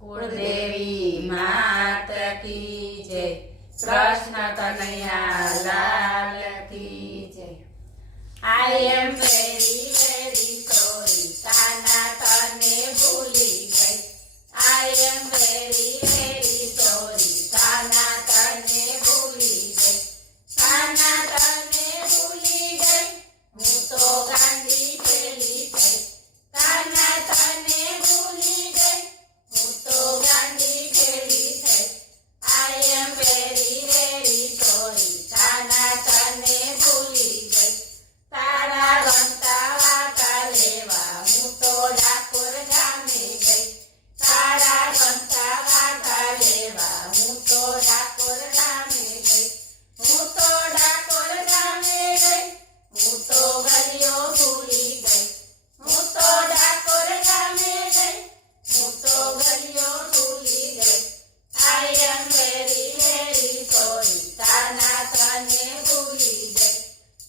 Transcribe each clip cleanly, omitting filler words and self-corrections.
कुलदेवी मात की जय। कृष्ण कन्हैया लाल की जय। I am very very sorry Kanha तने भूली गई। I am very very sorry Kanha तने भूली गई। कान्हा तने भूली गई हूँ तो गांडी खेली गई। कान्हा तने भूली गई हूँ तो गांडी खेली गई। I am very very sorry Kanha तने भूली गई। तारा गमता वाटा लेवा हूँ तो ડાકોર ગામે ગઈ। તારા ગમતા વાટા લેવા હું તો ડાકોર ગામે ગઈ। હું તો ડાકોર ગામે ગઈ હું તો ગલીઓ ભૂલી ગઈ। હું તો ડાકોર ગામે ગઈ હું તો ગલીઓ ભૂલી ગઈ। I am very very sorry Kanha તને ભૂલી ગઈ।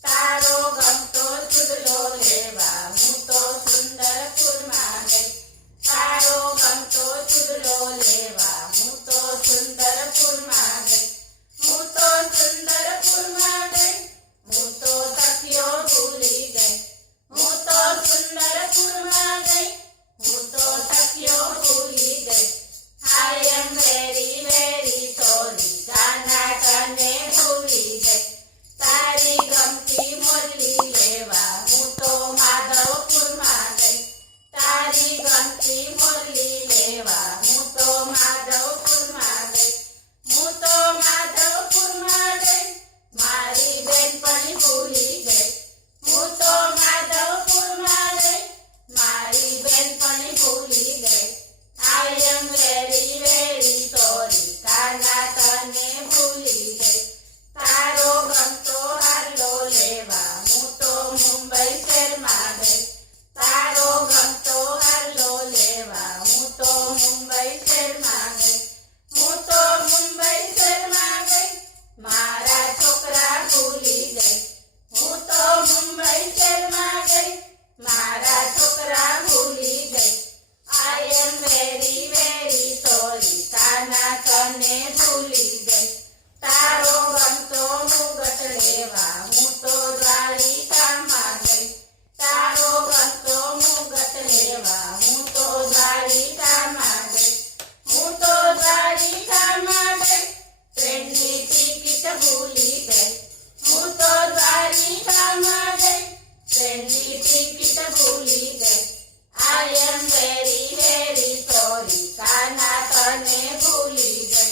તારો ગમતો ચૂડલો લેવા હું તો સુંદરપુરમાં ગઈ। તારો ગમતો ચૂડલો લેવા હું તો સુંદરપુરમાં ગઈ। હું તો સુંદરપુરમાં ગઈ હું તો સખીઓ ભૂલી ગઈ। હું તો સુંદરપુરમાં ગઈ હું તો સખીઓ ભૂલી ગઈ। I am very very sorry Kanha તને ભૂલી ગઈ। તારી ગમતી મોરલી લેવા હું તો માધવપુરમાં ગઈ। તારી ગમતી મોરલી લેવા હું તો માધવપુરમાં ગઈ। હું તો માધવપુરમાં ગઈ મારી બેનપણી ભૂલી ગઈ। હું તો માધવપુરમાં ગઈ મારી બેનપણી ભૂલી ગઈ। I am very very sorry Kanha તને ભૂલી ગઈ। તારો ગમતો હારલો લેવા હું તો મુંબઈ શહેરમાં ગઈ। તારો ગમતો હારલો લેવા હું તો મુંબઈ શહેરમાં ગઈ। હું તો મુંબઈ શહેરમાં ગઈ મારા છોકરા ભૂલી ગઈ। હું તો મુંબઈ શહેરમાં ગઈ મારા છોકરા ભૂલી ગઈ। I am very very sorry Kanha તને ભૂલી ગઈ। તારો ગમતો મુગટ લેવા હું તો દ્વારિકામાં ગઈ। તારો ગમતો મુગટ લેવા હું તો દ્વારિકામાં ગઈ। હું તો દ્વારિકામાં ગઈ ટ્રેનની ટિકિટ ભૂલી ગઈ। હું તો દ્વારિકામાં ગઈ ટ્રેનની ટિકિટ ભૂલી ગઈ। I am very very sorry Kanha તને ભૂલી ગઈ।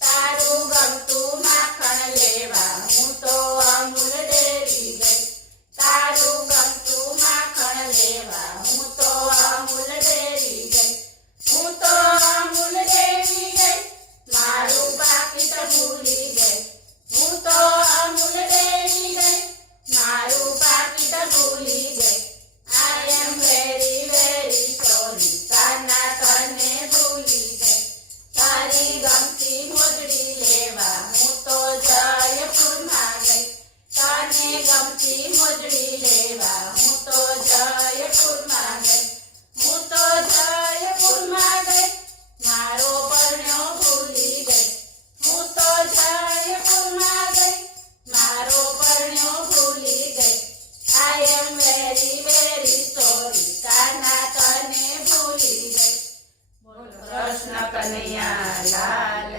તારું ગમતું માખણ લેવા હું તો અમૂલ ડેરી ગઈ। તારું ગમતું માખણ લેવા હું તો અમૂલ ડેરી ગઈ। હું તો અમૂલ ડેરી ગઈ મારું પાકીટ ભૂલી ગઈ। હું તો અમૂલ ડેરી ગઈ મારું પાકીટ ભૂલી ગઈ। I am very very sorry Kanha તને ભૂલી ગઈ। તારી ગમતી મોજડી લેવા હું તો જયપુરમાં ગઈ। તને ગમતી મોજડી લેવા હું તો જયપુરમાં ગઈ। હું તો જયપુરમાં ગઈ મારો પરણ્યો ભૂલી ગઈ। હું તો જયપુરમાં ગઈ મારો પરણ્યો ભૂલી ગઈ। I am very very sorry Kanha તને ભૂલી ગઈ। બોલો કૃષ્ણ કનૈયા લાલ